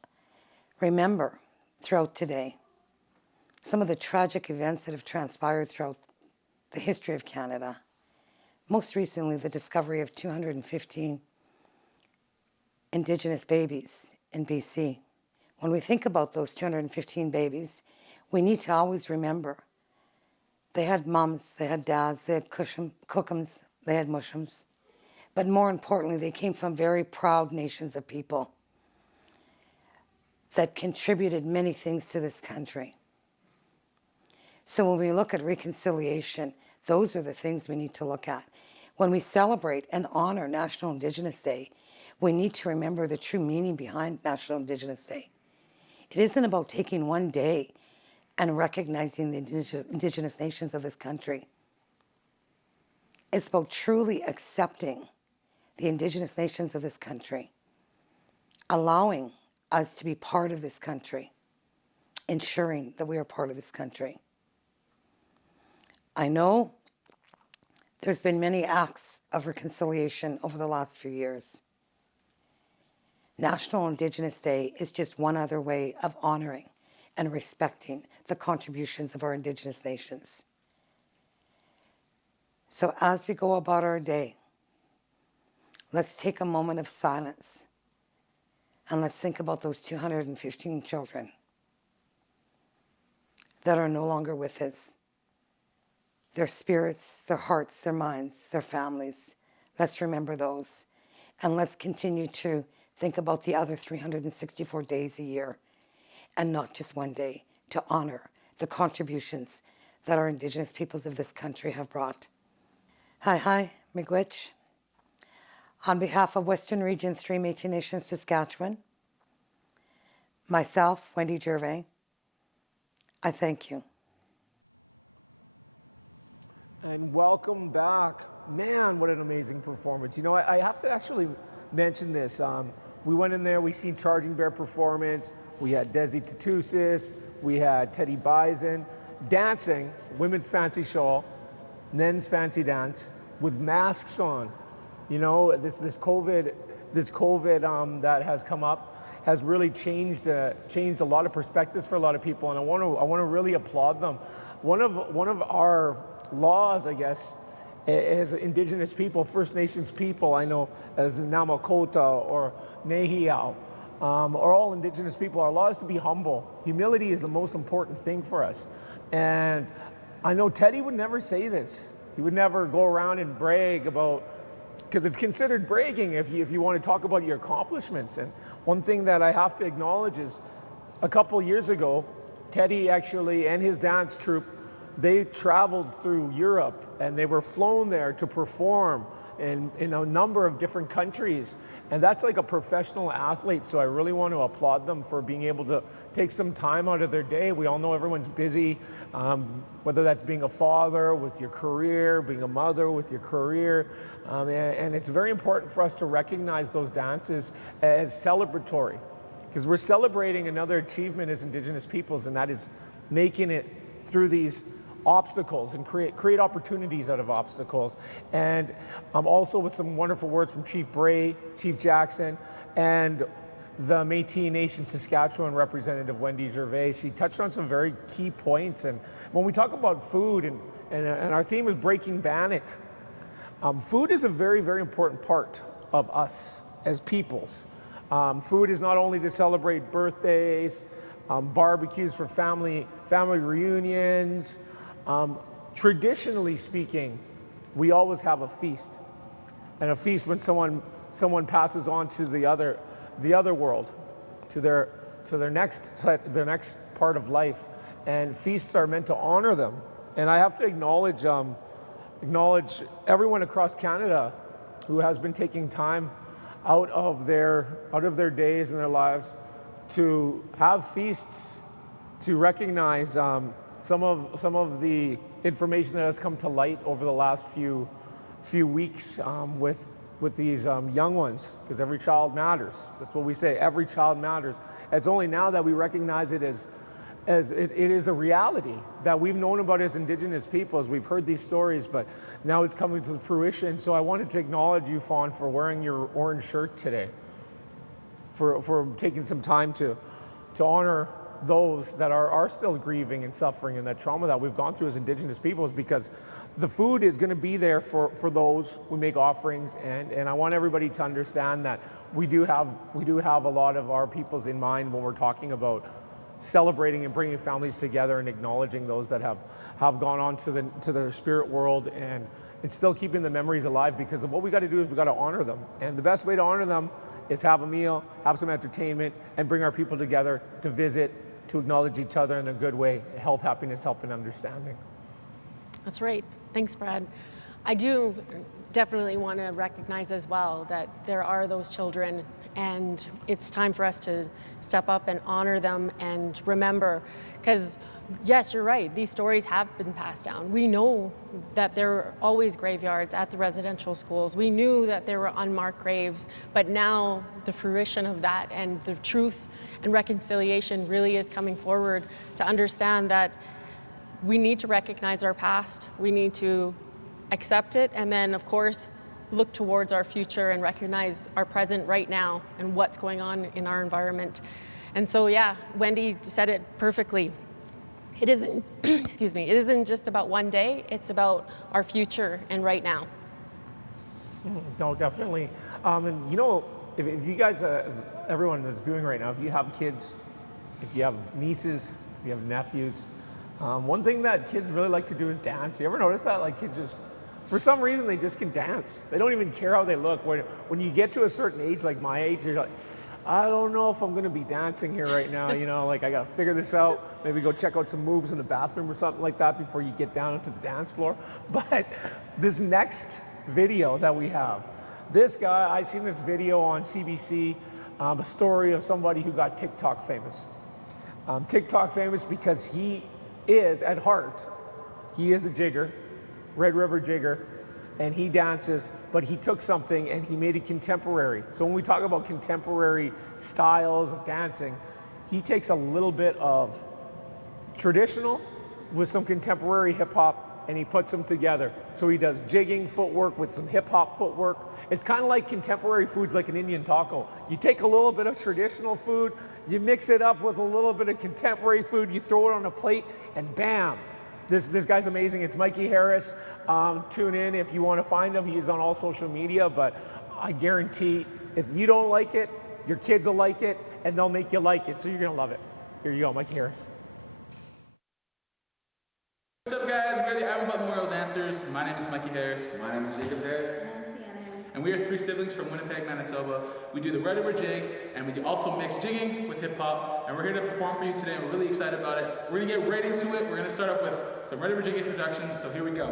remember throughout today some of the tragic events that have transpired throughout the history of Canada. Most recently, the discovery of 215 Indigenous babies in BC. When we think about those 215 babies, we need to always remember they had mums, they had dads, they had cookums, they had mushums. But more importantly, they came from very proud nations of people that contributed many things to this country. So when we look at reconciliation, those are the things we need to look at. When we celebrate and honor National Indigenous Day, we need to remember the true meaning behind National Indigenous Day. It isn't about taking one day and recognizing the Indigenous nations of this country. It's about truly accepting the Indigenous nations of this country, allowing us to be part of this country, ensuring that we are part of this country. I know there's been many acts of reconciliation over the last few years. National Indigenous Day is just one other way of honoring and respecting the contributions of our Indigenous nations. So as we go about our day, let's take a moment of silence and let's think about those 215 children that are no longer with us. Their spirits, their hearts, their minds, their families. Let's remember those. And let's continue to think about the other 364 days a year, and not just one day, to honor the contributions that our Indigenous peoples of this country have brought. Hi, miigwech. On behalf of Western Region 3 Métis Nation Saskatchewan, myself, Wendy Gervais, I thank you. And welcome back. Man, what an amazing performance. You know, I have to actually mention this. We went in there, we seen Charging Bear performance, we had Desi Tutusis, we had Teddy Bison dancing, women's fancy shawl, men's fancy dance with masks on. You know, this COVID that has come up has really changed a lot of perspectives for a lot of people, and I want to really applaud them. One of our laws, I guess, as Indigenous people, First Nations people, I know as Namakota or Nehiyaw, or all Indigenous people, our law is to be humble. Humility is the most important thing for us. And I know Teddy would never say this. He would never go around and brag about, because it's considered bragging if you want to talk about your accomplishments. And one thing that I have to acknowledge is a couple years ago, Teddy actually and his dance troupe, they traveled through Europe and they were flown there to perform in a number of different countries. And that's like a professional athlete. So I really want to applaud them for being able to take some time out of their day. We all know everyone's busy, whether that's being a father with your career, being a mother with your career. And it's very important for us to recognize those dances as celebratory, because we're celebrating another achievement as Indigenous peoples, and that is making it through these obstacles and create opportunities out of obstacles. And also with some wonderful words from Chief Bray, Chief Jackson, and the Métis Nation Saskatchewan representative Wendy Gervais. She touched on some very key points. And when we talk about food, and our theme is Breaking Bannock, food is a very, very important part of us as peoples. Food is not only to celebrate birthdays, barbecues for family reunions. Traditionally speaking, we always have a feast, and a feast when someone passes on to the other world, to their next part of life, and feasts are meant to honor them. And I have to acknowledge everyone across Canada who has been taking time out of their days and their lives to have feasts, to recognize some of the information that has come to light over the last few weeks with these young ones, because every child matters. That's what we say, every child matters. It's only now that we recognize it as it is a reality that we've known about as Indigenous peoples. We've heard these stories, but now it's coming to fruition. So I wanted to acknowledge you, Fawn, for wearing your orange shirt today, for taking some time to honor those that are still grieving and suffering, and that trauma that we've gone through as Indigenous peoples, because the food is going to be there for those who make offerings. And I want everybody to understand that we do have a lot of our peoples in mind when we're talking about celebrating and bringing families together and acknowledging those that have gone on to their spirit world, and still keeping the memories alive, because what we got to do is we got to honor them. And the best way to honor them is have a meal, have some entertainment, and bring our people together to visit, to acknowledge each other in a good way. Health, happiness, help, and understanding. That's right. Thanks, Brad. I do definitely want to recognize as well that there are those children, and it's time for us to step up and honor them and remember, because yes, you're right, these stories have been passed down. We know that there were always graveyards at the residential schools. We knew that there were unmarked graves, but now the fruition of that and the truth and reconciliation really is coming forward to understand that we need to recognize our past, we need to accept it, and then of course look towards our future and recognize our present right now and what's going on in our environment. And so yeah, Wendy said it perfectly. It isn't, excuse me, it isn't just about one day, it's about our future and right now. No, definitely. And you know, if you guys, everyone that's viewing right now, if you have kids, if you have nieces, if you have nephews, one thing that kids really like to do is dance. You ever notice that? Like kids just, for some reason, they just can dance. They don't even care how they look. When you get to a certain age, like my age, you're like, I don't know if I'm gonna be dancing here right now, you know, like I gotta figure this out, maybe go check out some moves in the bathroom or something like that before you get down into the dance floor. But this next video that we have, this guy, I seen this video on CBC, a story of somebody who got TikTok famous. TikTok famous because he is, at heart, he is a jigger, Red River jigger, and he dances, but he took something and he made it contemporary. So when we talk about contemporary styles of dancing, he takes a little bit of traditional with some contemporary hip hop and he puts them together. So he does jigging footwork with some hip hop footwork. It's kind of like contemporary foods like an Indian taco. You take a little bit of traditional food, you mix it up with a little bit of contemporary food, you throw it on a plate, and bam. This guy's amazing. It's Mikey Harris. Tune in if you want to find him. He's on all social media, but I guarantee if you don't like it, your kids will like it, and they'll make you like it. So you're going to love it. Here you go, Mikey Harris. What's up, guys? We're the Ivanpah Memorial Dancers. My name is Mikey Harris. My name is Jacob Harris. And we are three siblings from Winnipeg, Manitoba. We do the Red River Jig, and we also mix jigging with hip hop. And we're here to perform for you today, and we're really excited about it. We're gonna get right into it. We're gonna start off with some Red River Jig introductions, so here we go.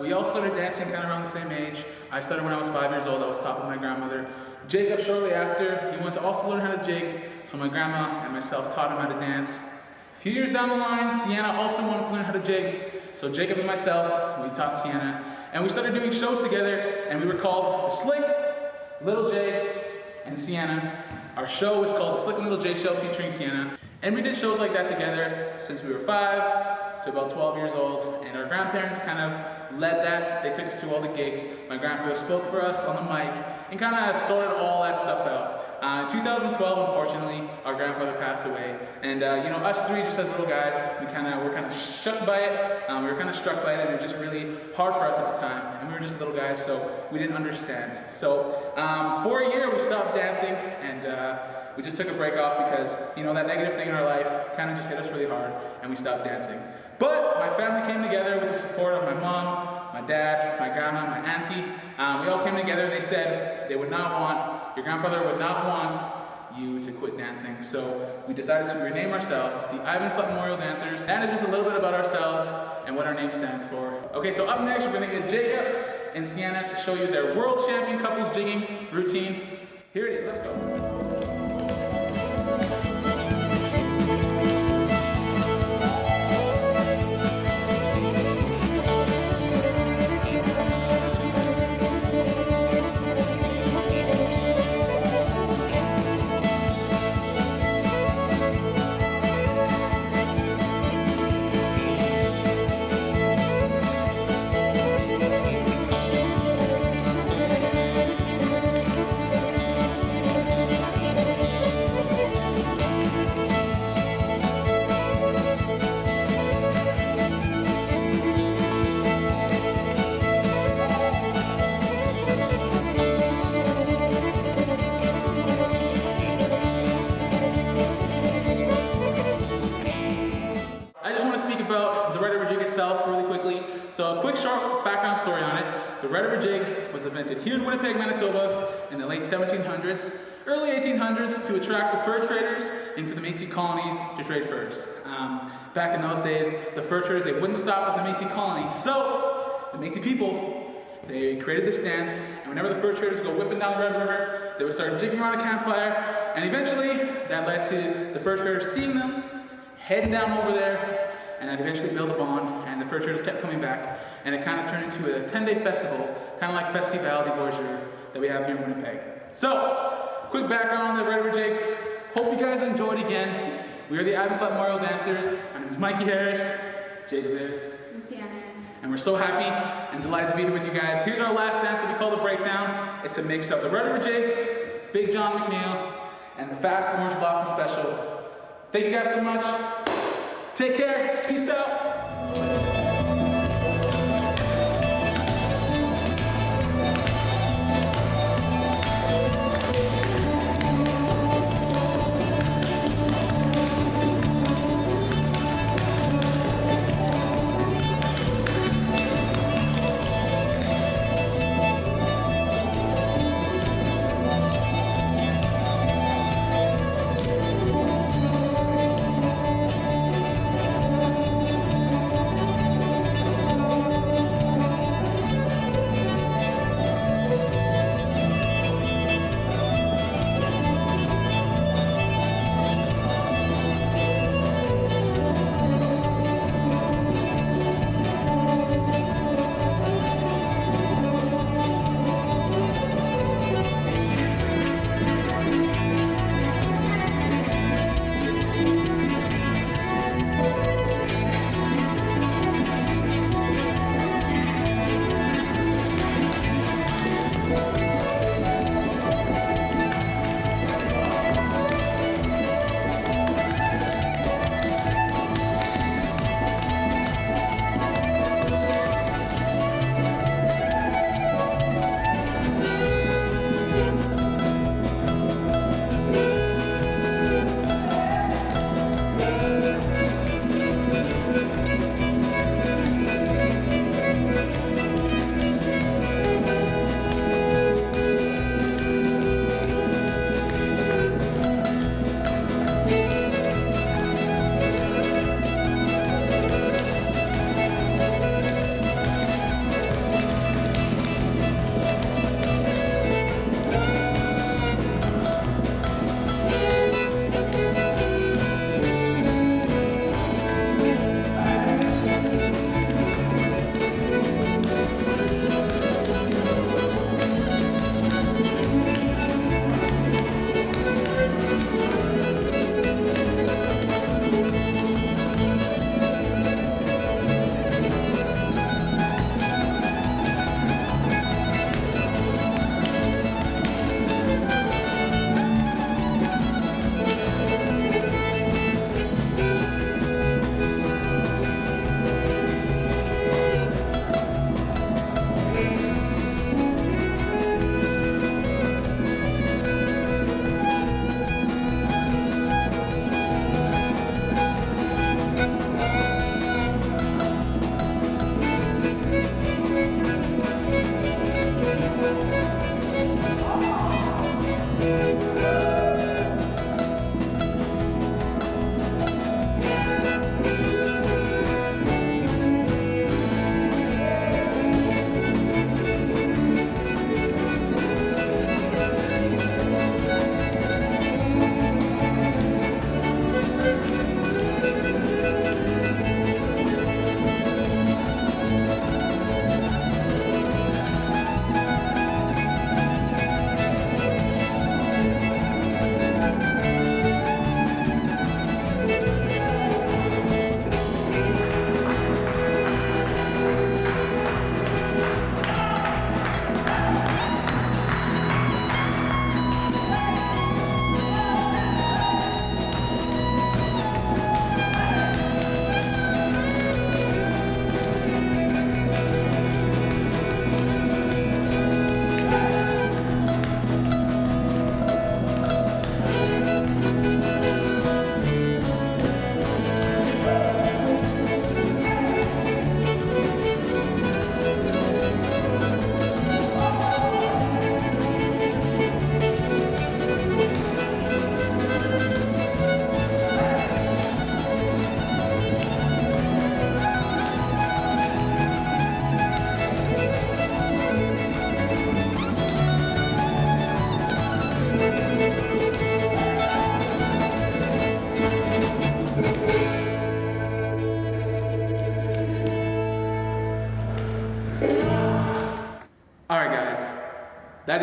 We all started dancing kind of around the same age. I started when I was 5 years old. I was taught by my grandmother. Jacob, shortly after, he wanted to also learn how to jig, so my grandma and myself taught him how to dance. A few years down the line, Sienna also wanted to learn how to jig, so Jacob and myself, we taught Sienna. And we started doing shows together, and we were called the Slick, Little J, and Sienna. Our show was called The Slick and Little J Show featuring Sienna. And we did shows like that together since we were 5 to about 12 years old. And our grandparents kind of led that. They took us to all the gigs. My grandfather spoke for us on the mic and kind of sorted all that stuff out. In 2012, unfortunately, our grandfather passed away. And you know, us three, just as little guys, we're kind of shook by it. We were kind of struck by it, and it was just really hard for us at the time. And we were just little guys, so we didn't understand. So for a year, we stopped dancing, and we just took a break off because, you know, that negative thing in our life kind of just hit us really hard, and we stopped dancing. But my family came together with the support of my mom, my dad, my grandma, my auntie. We all came together, and they said they would not want, your grandfather would not want you to quit dancing. So we decided to rename ourselves the Ivan Flatt Memorial Dancers. That is just a little bit about ourselves and what our name stands for. Okay, so up next, we're gonna get Jacob and Sienna to show you their world champion couples jigging routine. Here it is, let's go. So a quick short background story on it. The Red River Jig was invented here in Winnipeg, Manitoba in the late 1700s, early 1800s to attract the fur traders into the Métis colonies to trade furs. Back in those days, the fur traders, they wouldn't stop at the Métis colony. So the Métis people, they created this dance, and whenever the fur traders go whipping down the Red River, they would start jigging around a campfire, and eventually that led to the fur traders seeing them, heading down over there, and I'd eventually build a bond, and the fur traders kept coming back, and it kind of turned into a 10-day festival, kind of like Festival des Voyageurs that we have here in Winnipeg. So, quick background on the Red River Jig. Hope you guys enjoyed again. We are the Ivan Flatt Memorial Dancers. My name is Mikey Harris, Jacob Harris, and we're so happy and delighted to be here with you guys. Here's our last dance that we call the Breakdown. It's a mix of the Red River Jig, Big John McNeil, and the Fast Orange Blossom Special. Thank you guys so much. Take care. Peace out.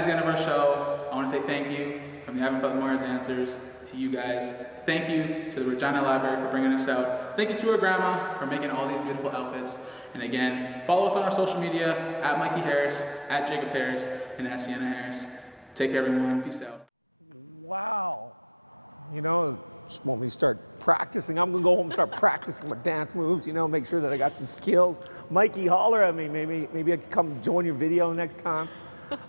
the end of our show. I want to say thank you from the Haven't Felt More dancers to you guys. Thank you to the Regina Library for bringing us out. Thank you to our grandma for making all these beautiful outfits. And again, follow us on our social media at Mikey Harris, at Jacob Harris, and at Sienna Harris. Take care, everyone. Peace out. Wow. You know, just when we start practicing, I'm gonna go home and start practicing my dance moves, you know, make sure that I got some skills. Mikey, holler at me. Maybe I could come join your video next time.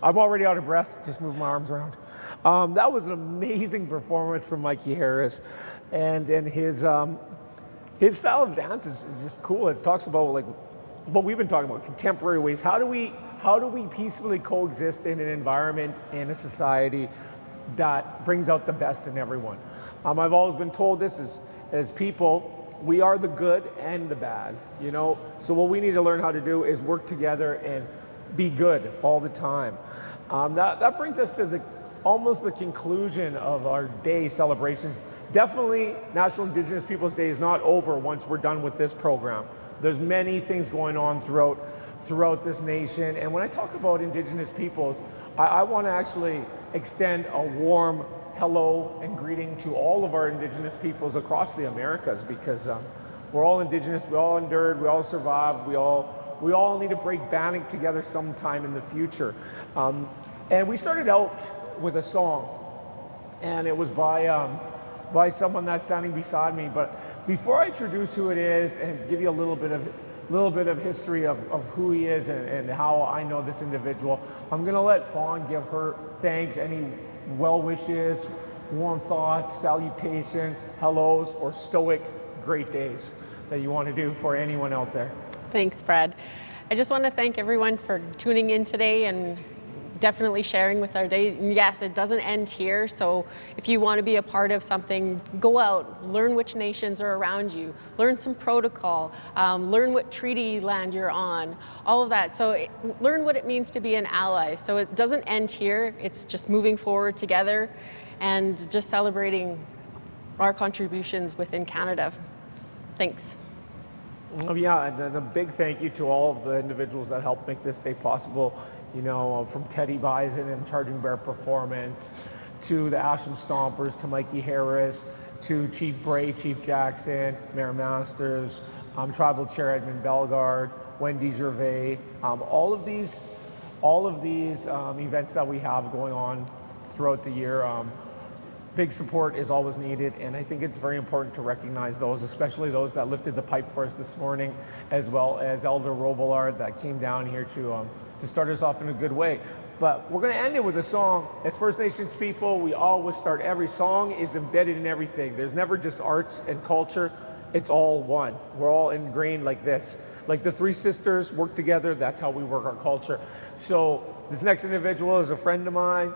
I'm already out of breath, just move my arms around. That was an amazing performance from Mikey Harris. And his style of dance is just cool. It talks about like what we've been talking about, contemporary ways. How do we peacefully coexist in an environment and a society that brings out the best in everyone? I've always been told this as people, we are the good and the bad, you know? So what we need to learn how to do is work together and be good all the time. That brings us to almost the conclusion of our day celebrations. Definitely National Indigenous Peoples Day is not over once we're done with this program. There's many things going on throughout this nation. And when I talk about Indigenous peoples, I want to actually extend a warm hello and greeting to all of our Indigenous peoples across the Americas, because we're all Indigenous, we all endured, we all survived, we all need to break banding together sometime in the future. And we started out with a song, and it was by someone that's standing beside me. But before I introduce who it is and give you a little bit of history of who he is and how I know this individual, I'm gonna let Fawn give her thanks, any well wishes, warm thoughts, salutations, hellos, or stoic great days that you want to do for anyone out there. Thanks, Brad. I just want to thank everyone for tuning in today and definitely sharing with our day. And yes, it doesn't end here, so if you want to be a part of something, go out, learn which nations are around you, learn some protocol, learn what treaty land you're on, all of that. So learn what it means to be an ally. So it doesn't end here, it's just moving forward together and just celebrating our contributions within Canada. Thanks. Yeah, and a big thank you to all of the individuals that helped make this day possible. You know, from Teddy Bison and Charging Bear Performance, to the Asham Stompers, to Mikey Harris, to Chief Bray, Chief Jackson, Mayor Masters, Tribal Chair Edmund Bellegarde, Wendy Gervais, all of these events that we have going on throughout the year. Big support is always needed, and I think it's very important to recognize those, especially those that lifted the pipe for us this morning, as well as Elder Robillard that came down here to start us off in a good way. But we're going to end it with a song. As First Nations people, we always start, every song is embedded in everything. There's never just arts and culture, it's all one. We're all ingrained like this. Like the Three Sisters work together, that's how we work our culture. So this next individual is a friend of mine.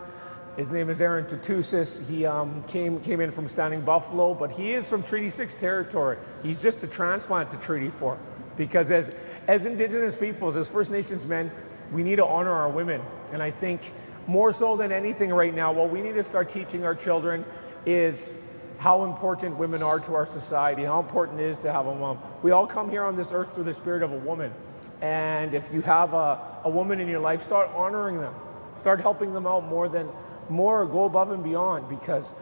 His name is Aaron Tatusis. He came in from Standing Buffalo, but he is from Treaty 6 territory. He's just a transplant to Treaty 4, because as Indigenous peoples, as First Nations men, we need to honor our women. And I think more so than anything right now, what we need to start teaching our children is how important women are to our society, how important it is to have a mom. We all come here on this earth through the spirit of a woman. And if you have a woman in your life, start honoring them. Start helping them out more, go above and beyond, because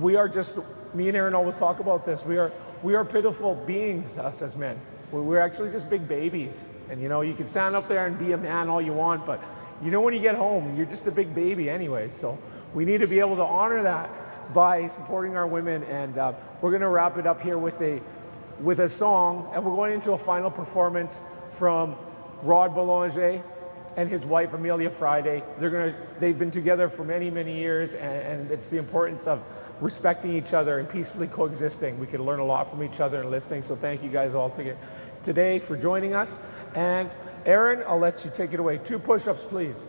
we are just, me and Aaron always talk about this, we are pitiful beings, us as men. We're actually just big babies. And you know, you can stand up there and be a man all you want, but you know when you get home, you're just a big baby anyway. So we need to be able to honor that by supporting our women. And we're gonna wrap it up here with a song, and we're going into a final performance from Rod Boulanger and his wife Amelia Friday. They've been together for many, many years, and it's the importance of respecting each other and peacefully coexisting. We can learn a lot from each other and listening, so thank you guys all today for joining us. And Aaron, I'll let you take it away. 2 push-ups, please.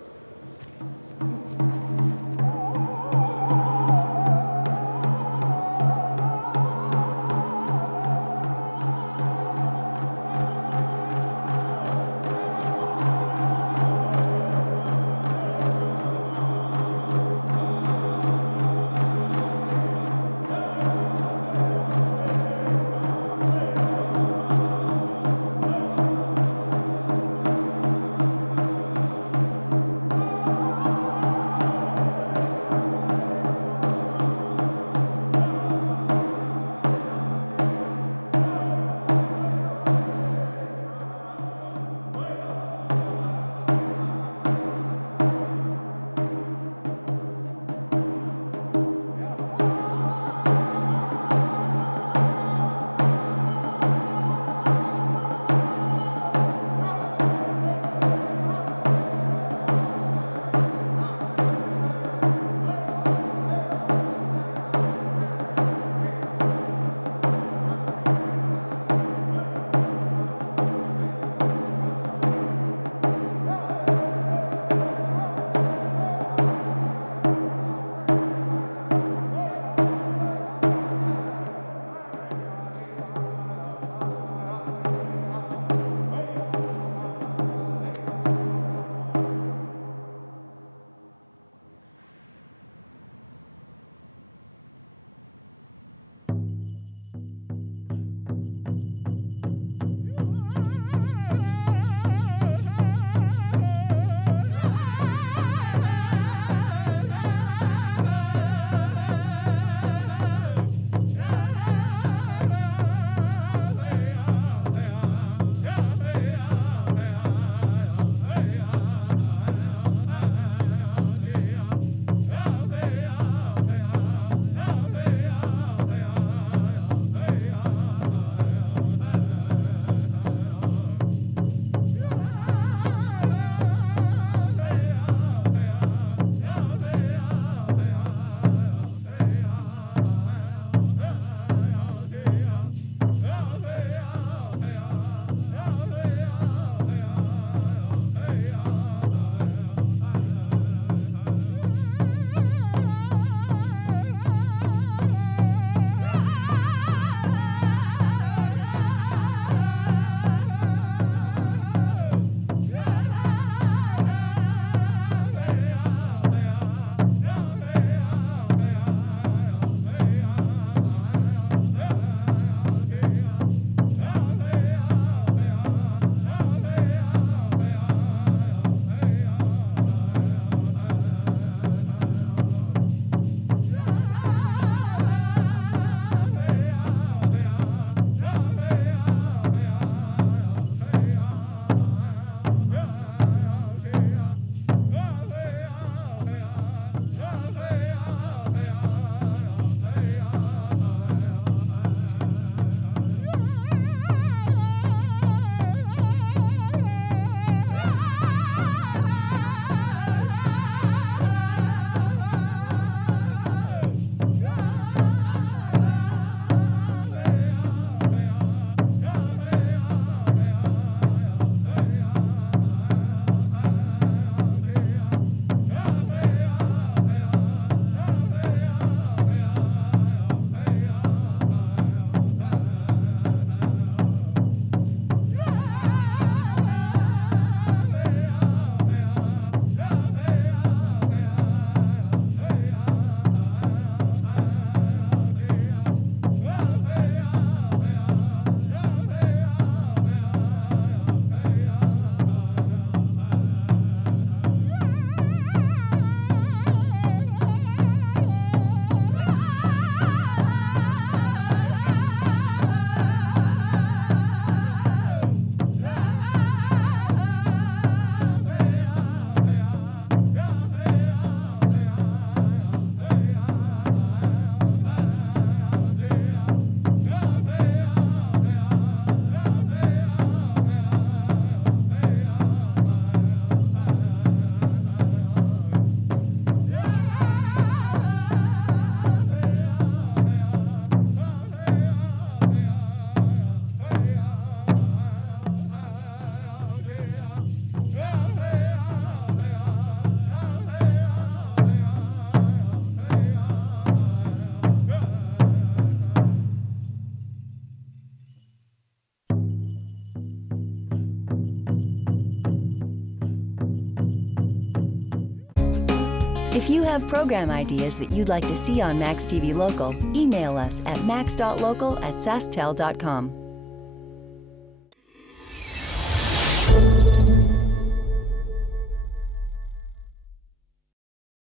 have program ideas that you'd like to see on Max TV Local, email us at max.local@sasktel.com.